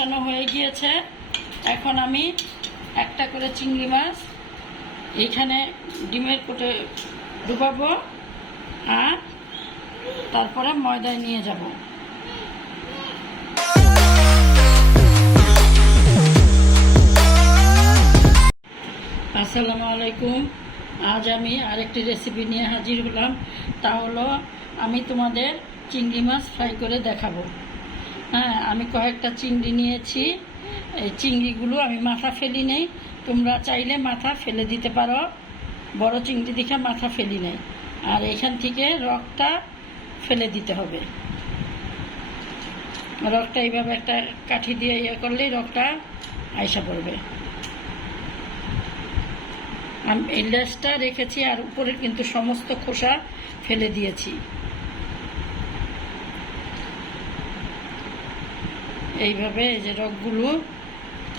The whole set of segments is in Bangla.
মেশানো হয়ে গিয়েছে। এখন আমি একটা করে চিংড়ি মাছ এইখানে ডিমের কোটে ডুবাবো আর তারপরে ময়দায় নিয়ে যাব। আসসালামু আলাইকুম। আজ আমি আরেকটি রেসিপি নিয়ে হাজির হলাম। তা হলো আমি তোমাদের চিংড়ি মাছ ফ্রাই করে দেখাবো। হ্যাঁ আমি কয়েকটা চিংড়ি নিয়েছি। এই চিংড়িগুলো আমি মাথা ফেলি নেই। তোমরা চাইলে মাথা ফেলে দিতে পারো। বড় চিংড়ি দেখে মাথা ফেলি নেই। আর এখান থেকে রকটা ফেলে দিতে হবে। রকটা এইভাবে একটা কাঠি দিয়ে ইয়ে করলেই রকটা আয়সা পড়বে। আমি এই লেসটা রেখেছি আর উপরের কিন্তু সমস্ত খোসা ফেলে দিয়েছি। এইভাবে এই যে রকগুলো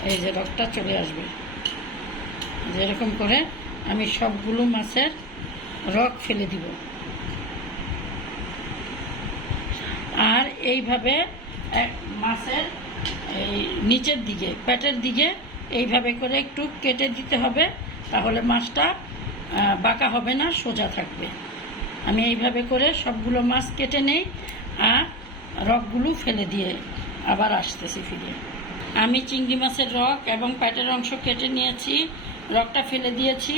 এই যে রকটা চলে আসবে। যেরকম করে আমি সবগুলো মাছের রক ফেলে দিব। আর এইভাবে মাছের এই নিচের দিকে, পেটের দিকে এইভাবে করে একটু কেটে দিতে হবে, তাহলে মাছটা বাঁকা হবে না, সোজা থাকবে। আমি এইভাবে করে সবগুলো মাছ কেটে নেই, আর রকগুলো ফেলে দিয়ে আবার আসতেছি ফিরে। আমি চিংড়ি মাছের রক এবং প্যাটের অংশ কেটে নিয়েছি, রকটা ফেলে দিয়েছি,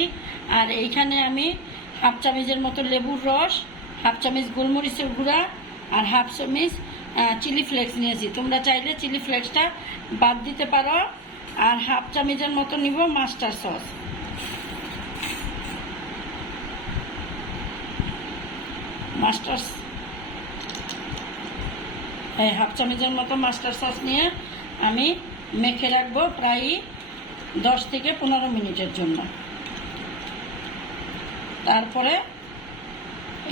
আর এইখানে আমি হাফ চামচের মতো লেবুর রস, হাফ চামচ গোলমরিচের গুঁড়া, আর হাফ চামচ চিলি ফ্লেক্স নিয়েছি। তোমরা চাইলে চিলি ফ্লেক্সটা বাদ দিতে পারো, আর হাফ চামচের মতো নিব মাস্টার সস। মাস্টার এই হাফ চামচের মতো মাস্টার সস নিয়ে আমি মেখে রাখব প্রায় দশ থেকে পনেরো মিনিটের জন্য। তারপরে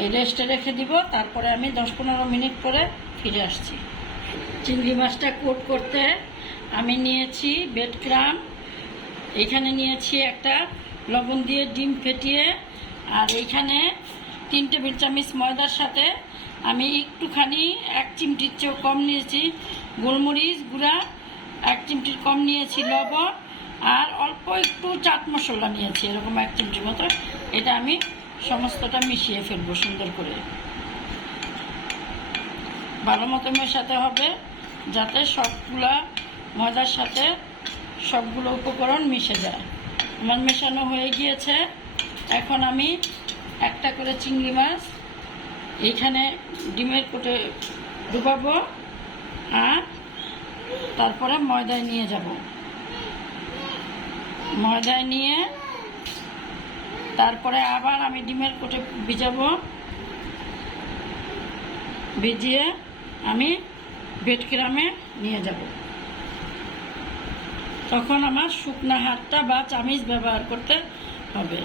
এই রেস্টে রেখে দিব, তারপরে আমি দশ পনেরো মিনিট পরে ফিরে আসছি। চিংড়ি মাছটা কোট করতে আমি নিয়েছি বেড ক্রাম, এখানে নিয়েছি একটা লবণ দিয়ে ডিম ফেটিয়ে, আর এইখানে তিন টেবিল চামচ ময়দার সাথে আমি একটুখানি এক চিমটির চেয়েও কম নিয়েছি। গোলমরিচ গুঁড়া এক চিমটির কম নিয়েছি, লবণ, আর অল্প একটু চাট মশলা নিয়েছি, এরকম এক চিমটির মতো। এটা আমি সমস্তটা মিশিয়ে ফেলব সুন্দর করে। ভালো মতো মেশাতে হবে, যাতে সবগুলা ময়দার সাথে সবগুলো উপকরণ মিশে যায়। আমার মেশানো হয়ে গিয়েছে। এখন আমি একটা করে চিংড়ি মাছ এইখানে ডিমের কোটে ডুবাবো আর তারপরে ময়দায় নিয়ে যাব। ময়দায় নিয়ে তারপরে আবার আমি ডিমের কোটে ভিজাবো। ভিজিয়ে আমি বেটগ্রামে নিয়ে যাব। তখন আমার শুকনা হাতটা বা চামিচ ব্যবহার করতে হবে।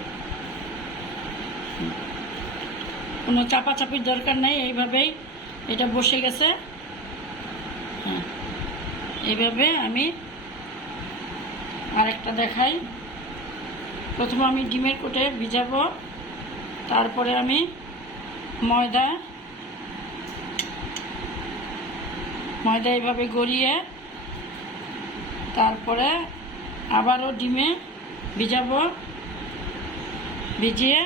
কোনো চাপাচাপির দরকার নেই, এইভাবেই এটা বসে গেছে। হ্যাঁ এইভাবে আমি আরেকটা দেখাই। প্রথমে আমি ডিমের কোটে ভিজাবো, তারপরে আমি ময়দা ময়দা এইভাবে গড়িয়ে তারপরে আবারও ডিমে ভিজাবো, ভিজিয়ে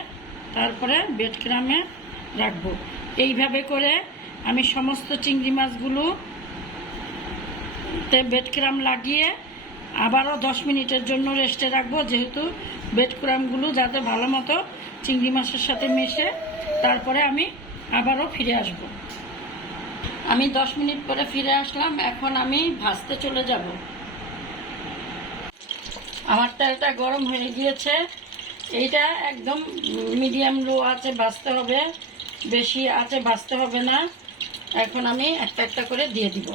তারপরে বেড ক্রামে রাখব। এইভাবে করে আমি সমস্ত চিংড়ি মাছগুলো তে বেড ক্রাম লাগিয়ে আবারও দশ মিনিটের জন্য রেস্টে রাখব, যেহেতু বেড ক্রামগুলো যাতে ভালো মতো চিংড়ি মাছের সাথে মেশে তারপরে আমি আবারও ফিরে আসব। আমি দশ মিনিট পরে ফিরে আসলাম, এখন আমি ভাজতে চলে যাব। আমার তেলটা গরম হয়ে গিয়েছে, এইটা একদম মিডিয়াম লো আছে, ভাজতে হবে। বেশি আছে ভাজতে হবে না। এখন আমি একটা একটা করে দিয়ে দিব।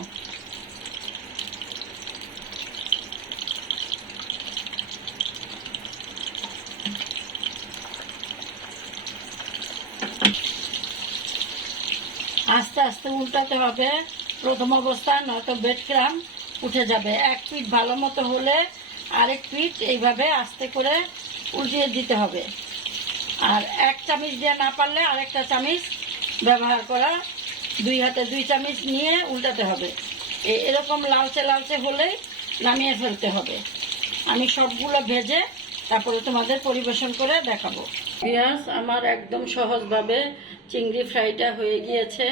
আস্তে আস্তে উল্টাতে হবে। প্রথম অবস্থায় নয়তো বেড ক্রাম উঠে যাবে। এক পিঠ ভালো মতো হলে আরেক পিঠ এইভাবে আস্তে করে উল্টিয়ে দিতে হবে। আর এক চামিচ দিয়ে না পারলে আরেকটা চামিচ ব্যবহার করা। দুই হাতে দুই চামিচ নিয়ে উল্টাতে হবে। এরকম লালচে লালচে হলেই নামিয়ে ফেলতে হবে। আমি সবগুলো ভেজে তারপরে তোমাদের পরিবেশন করে দেখাবো। পেঁয়াজ আমার একদম সহজভাবে চিংড়ি ফ্রাইটা হয়ে গিয়েছে।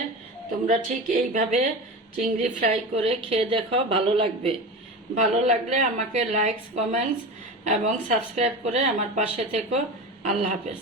তোমরা ঠিক এইভাবে চিংড়ি ফ্রাই করে খেয়ে দেখো, ভালো লাগবে। ভালো লাগলে আমাকে লাইকস কমেন্টস এবং সাবস্ক্রাইব করে আমার পাশে থেকো। আল্লাহ হাফেজ।